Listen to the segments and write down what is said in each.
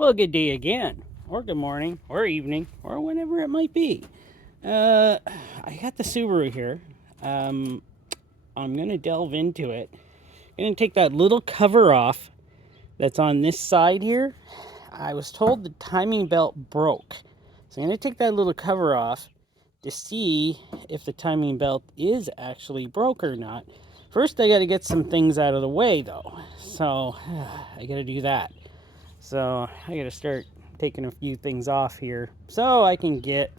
Well, good day again, or good morning, or evening, or whenever it might be. I got the Subaru here. I'm going to delve into it. I'm going to take that little cover off that's on this side here. I was told the timing belt broke. So I'm going to take that little cover off to see if the timing belt is actually broke or not. First, I got to get some things out of the way, though. So I got to do that. So I got to start taking a few things off here so I can get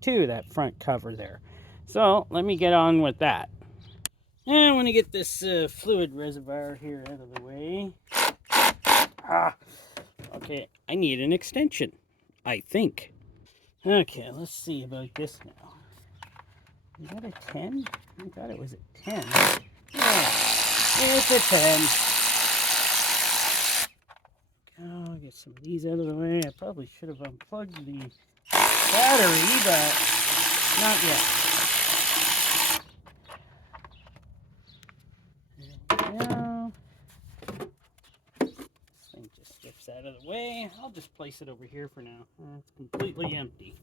to that front cover there. So let me get on with that. And I want to get this fluid reservoir here out of the way. Okay, I need an extension, I think. Okay, let's see about this now. Is that a 10? I thought it was a 10. Yeah, it's a 10. I'll get some of these out of the way. I probably should have unplugged the battery, but not yet. There we go. This thing just strips out of the way. I'll just place it over here for now. It's completely empty.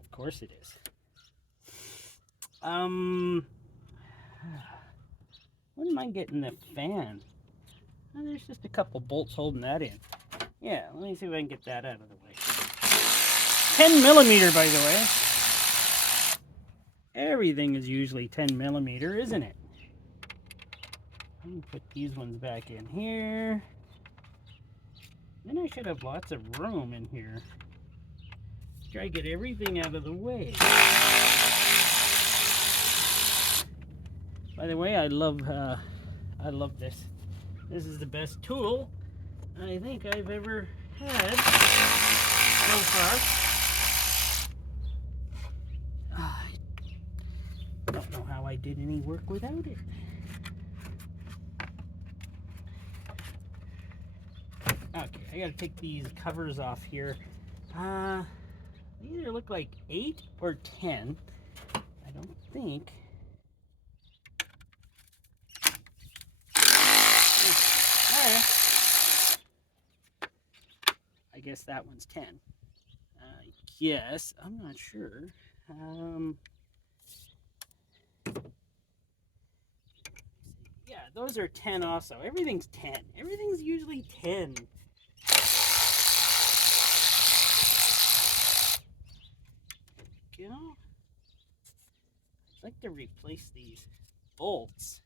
Of course it is. Wouldn't mind getting the fan. Oh, there's just a couple bolts holding that in. Yeah, let me see if I can get that out of the way. 10 millimeter, by the way. Everything is usually 10 millimeter, isn't it? Let me put these ones back in here. Then I should have lots of room in here. Try to get everything out of the way. By the way, I love this. This is the best tool I think I've ever had so far. I don't know how I did any work without it. Okay, I gotta take these covers off here. They either look like 8 or 10. I don't think. Alright. I guess that one's 10. Yes, I'm not sure. Yeah, those are 10 also. Everything's 10. Everything's usually 10. You know, I'd like to replace these bolts,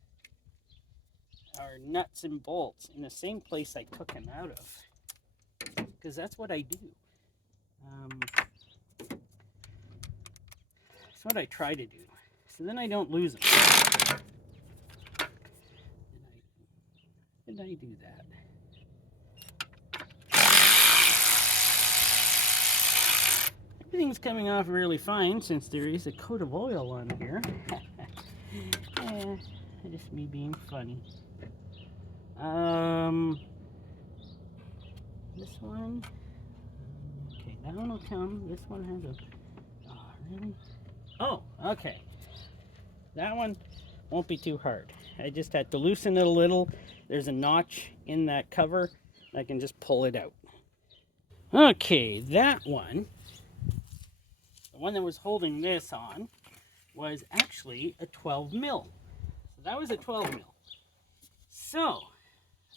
or nuts and bolts, in the same place I took them out of, because that's what I do. That's what I try to do, so then I don't lose them. Did I do that? Everything's coming off really fine since there is a coat of oil on here. Just me being funny. This one. Okay, that one will come. This one has a. Oh, really? Oh, okay. That one won't be too hard. I just had to loosen it a little. There's a notch in that cover. I can just pull it out. Okay, that one, the one that was holding this on, was actually a 12 mil. So that was a 12 mil. So,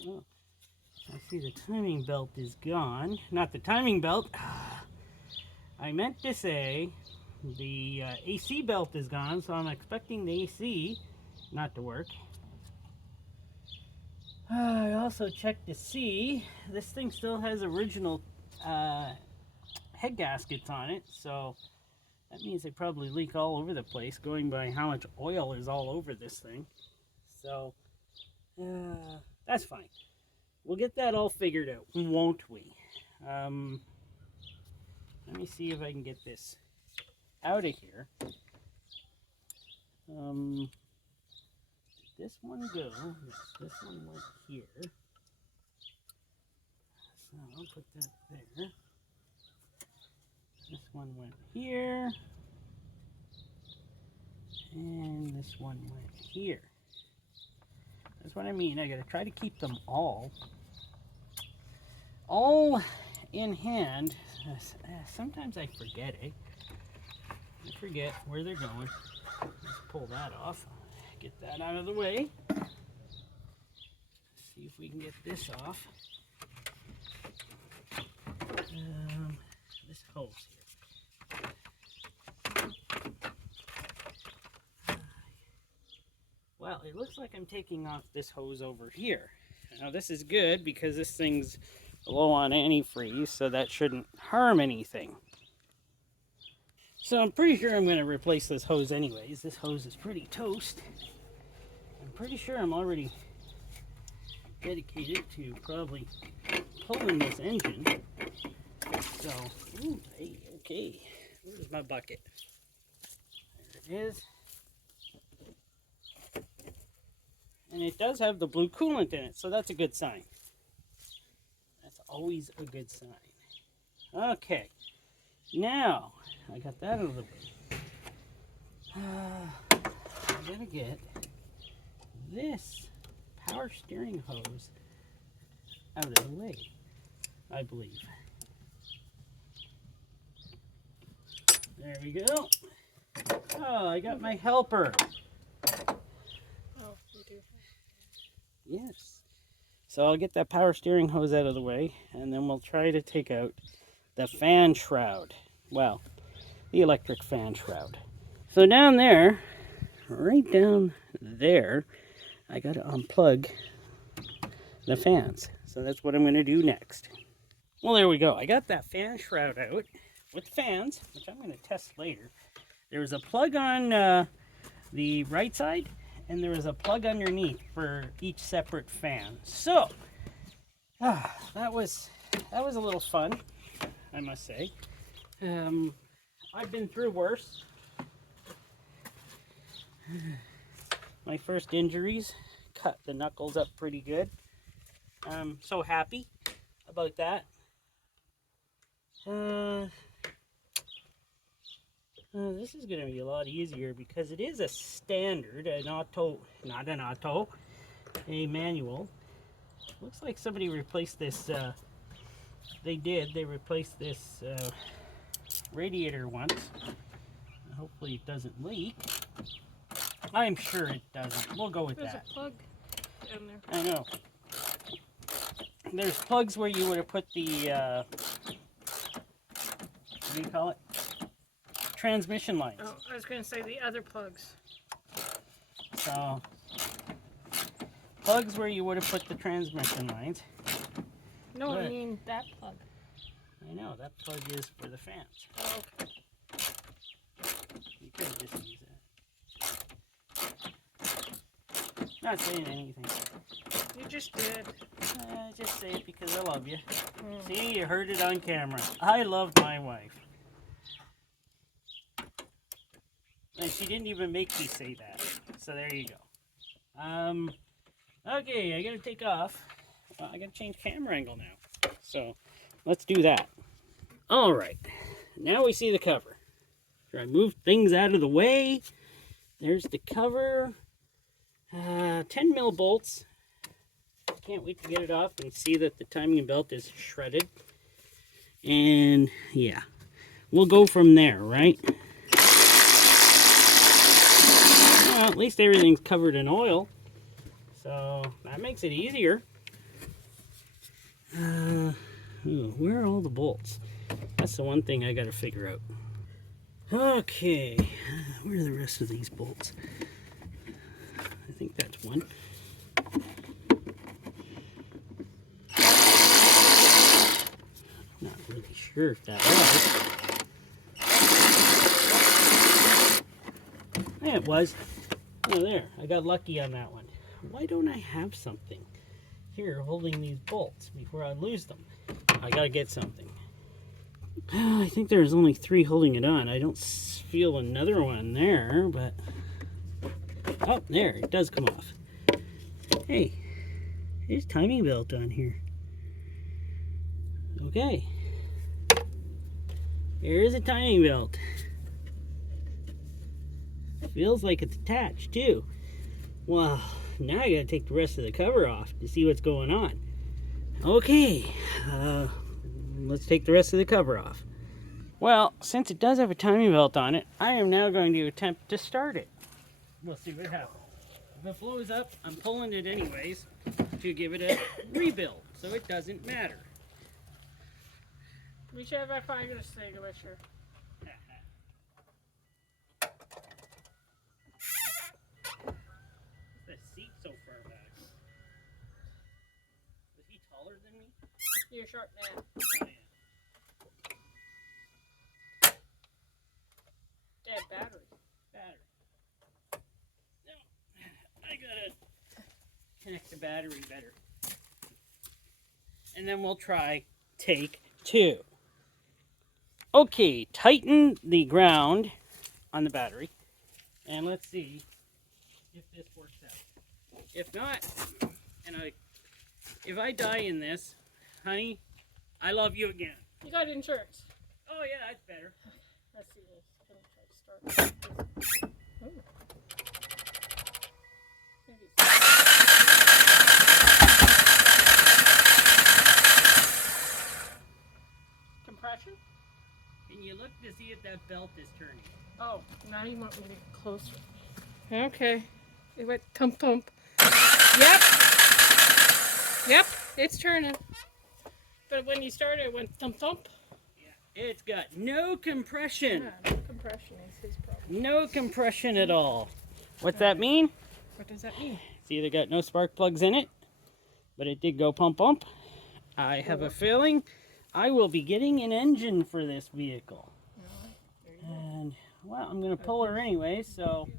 I see the timing belt is gone. Not the timing belt. I meant to say the AC belt is gone, so I'm expecting the AC not to work. I also checked to see this thing still has original head gaskets on it, so that means they probably leak all over the place, going by how much oil is all over this thing. So that's fine. We'll get that all figured out, won't we? Let me see if I can get this out of here. This one go? Yes, this one went here. So I'll put that there. This one went here. And this one went here. That's what I mean. I gotta try to keep them all in hand. Sometimes I forget it. I forget where they're going. Let's pull that off. Get that out of the way. See if we can get this off. This hose here. Well, it looks like I'm taking off this hose over here. Now this is good because this thing's low on antifreeze, so that shouldn't harm anything. So I'm pretty sure I'm going to replace this hose anyways. This hose is pretty toast. I'm pretty sure I'm already dedicated to probably pulling this engine. So, ooh, hey, okay, where's my bucket? There it is. And it does have the blue coolant in it, so that's a good sign. That's always a good sign. Okay, now I got that out of the way. I'm gonna get this power steering hose out of the way, I believe. There we go. Oh, I got my helper. Oh, you do. Yes. So I'll get that power steering hose out of the way, and then we'll try to take out the fan shroud. Well, the electric fan shroud. So down there, right down there, I got to unplug the fans. So that's what I'm going to do next. Well, there we go. I got that fan shroud out with fans, which I'm going to test later. There's a plug on the right side, and there is a plug underneath for each separate fan. So that was a little fun, I must say. I've been through worse. My first injuries cut the knuckles up pretty good. I'm so happy about that. This is going to be a lot easier because it is a standard, a manual. Looks like somebody replaced this, they replaced this radiator once. Hopefully it doesn't leak. I'm sure it doesn't. We'll go with that. There's a plug in there. I know. There's plugs where you would have put the, what do you call it? Transmission lines. Oh, I was going to say the other plugs. So, plugs where you would have put the transmission lines. No, But I mean that plug. I know, that plug is for the fans. Oh, okay. You could just use that. Not saying anything. You just did. Just say it because I love you. Mm. See, you heard it on camera. I love my wife. And she didn't even make me say that. So there you go. Okay, I gotta take off. I gotta change camera angle now. So let's do that. All right, now we see the cover. After I move things out of the way, there's the cover. 10 mil bolts. Can't wait to get it off and see that the timing belt is shredded. And yeah, we'll go from there, right? Well, at least everything's covered in oil, so that makes it easier. Where are all the bolts? That's the one thing I gotta figure out. Okay, where are the rest of these bolts? I think that's one. Not really sure if that was. Yeah, it was. Oh, there. I got lucky on that one. Why don't I have something here holding these bolts before I lose them? I gotta get something. I think there's only 3 holding it on. I don't feel another one there, but... Oh, there. It does come off. Hey, there's timing belt on here. Okay. Here's a timing belt. Feels like it's attached too. Well, now I gotta take the rest of the cover off to see what's going on. Okay, let's take the rest of the cover off. Well, since it does have a timing belt on it, I am now going to attempt to start it. We'll see what happens. If it blows up, I'm pulling it anyways to give it a rebuild, so it doesn't matter. We should have five to say to sure. The seat so far back. Was he taller than me? You're short man. Oh, yeah. Dead battery. No, I gotta connect the battery better. And then we'll try take 2. Okay, tighten the ground on the battery. And let's see if this works out. If not, if I die in this, honey, I love you again. You got insurance. Oh yeah, that's better. Let's see this. I'm gonna try to start. Ooh. Compression? Can you look to see if that belt is turning? Oh, now you want me to get closer. Okay. It went thump thump. Yep. Yep, it's turning. But when you started, it went thump thump. Yeah. It's got no compression. Yeah, no compression is his problem. No compression at all. What's that mean? What does that mean? It's either got no spark plugs in it, but it did go pump pump. I have a feeling I will be getting an engine for this vehicle. And, well, I'm going to pull her anyway, so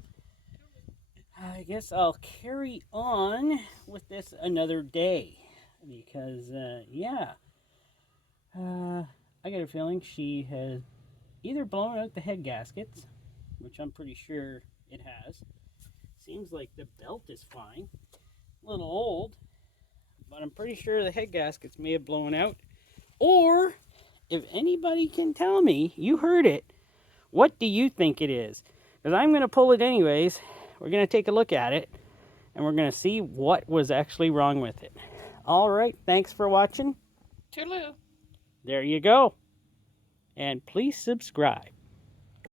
I guess I'll carry on with this another day. Because, yeah, I got a feeling she has either blown out the head gaskets, which I'm pretty sure it has. Seems like the belt is fine. A little old, but I'm pretty sure the head gaskets may have blown out. Or, if anybody can tell me, you heard it, what do you think it is? Because I'm going to pull it anyways. We're going to take a look at it, and we're going to see what was actually wrong with it. All right, thanks for watching. Toodaloo. There you go. And please subscribe.